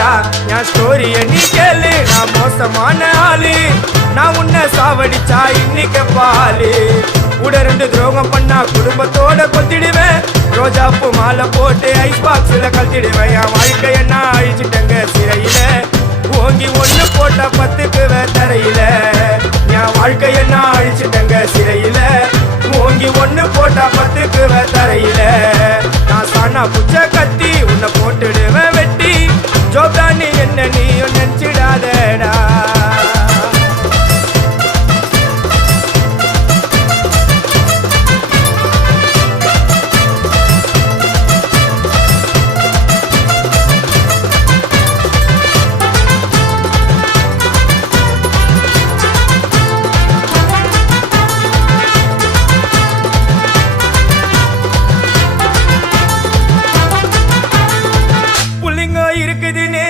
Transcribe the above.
கேட்டா என் ஸ்டோரிய நீ கேளு. நான் மோசமான ஆளு, நான் உன்னை சாவடிச்சா இன்னைக்கு பாலு. கூட 2 துரோகம் பண்ணா குடும்பத்தோட கொத்திடுவேன். ரோஜாப்பூ மாலை போட்டு ஐஸ் பாக்ஸ்ல கழட்டிடுவேன். என் வாழ்க்கைய நான் அழிச்சிட்டங்க சிறையில, ஓங்கி 1 போட்டா 10க்கு தரையில. என் வாழ்க்கைய நான் அழிச்சிட்டங்க சிறையில, ஓங்கி 1 போட்டா 10க்கு தரையில. நான் சாணா புச்ச கத்தி உன்னை போட்டுடுவேன் வெட்டி. ஜோப்தானி என்ன நீ